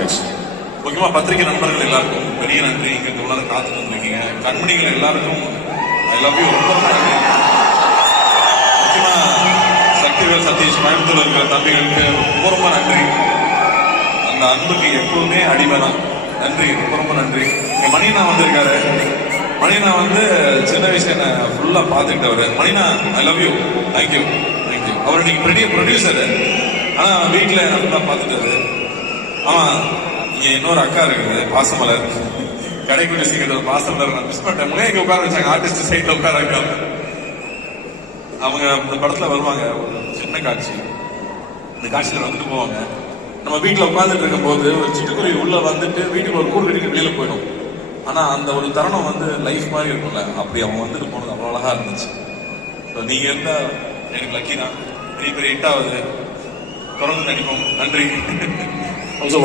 Respects. முக்கியமா பத்திரிகை நண்பர்கள் எல்லாருக்கும் பெரிய நன்றி. இங்க இவ்வளவு காத்துட்டு வந்திருக்கீங்க. கண்மணிகள் எல்லாருக்கும் ஐ லவ் யூ. ரொம்ப நன்றி. முக்கியமா சக்திவேல் சதீஷ் கோயம்புத்தூர் இருக்கிற தம்பிகளுக்கு ரொம்ப ரொம்ப நன்றி. அந்த அன்புக்கு எப்பவுமே அடிமைதான். நன்றி, ரொம்ப ரொம்ப நன்றி. இங்க மணினா வந்திருக்காரு. மணினா வந்து சின்ன வயசுல என்ன ஃபுல்லா பாத்துக்கிட்டவரு. மணினா I love you. Thank you thank you. அவர் இன்னைக்கு பெரிய ப்ரொடியூசரு. ஆனா வீட்டுல என்ன ஃபுல்லா பாத்துட்டாரு. ஆமா, இங்க இன்னொரு அக்கா இருக்குது பாசமலர். கடைக்குடி சீக்கிரம் பாசமலர் நான் மிஸ் பண்ணிட்டேன். முன்னே இங்க உட்கார வச்சாங்க, ஆர்டிஸ்ட் சைட்ல உட்கார வைக்காம. அவங்க இந்த படத்துல வருவாங்க, ஒரு சின்ன காட்சி. இந்த காட்சியில வந்துட்டு போவாங்க. நம்ம வீட்டுல உட்கார்ந்துட்டு இருக்கும் போது ஒரு சிட்டுக்குருவி உள்ள வந்துட்டு வீட்டுக்கு ஒரு கூடு கட்டிட்டு வெளியில போயிடும். ஆனா அந்த ஒரு தருணம் வந்து லைஃப் மாதிரி இருக்கும்ல, அப்படி அவங்க வந்துட்டு போனது அவ்வளவு அழகா இருந்துச்சு. நீங்க இருந்தா எனக்கு லக்கி தான். பெரிய பெரிய ஹிட் ஆகுது. தொடர்ந்து நடிப்போம். நன்றி.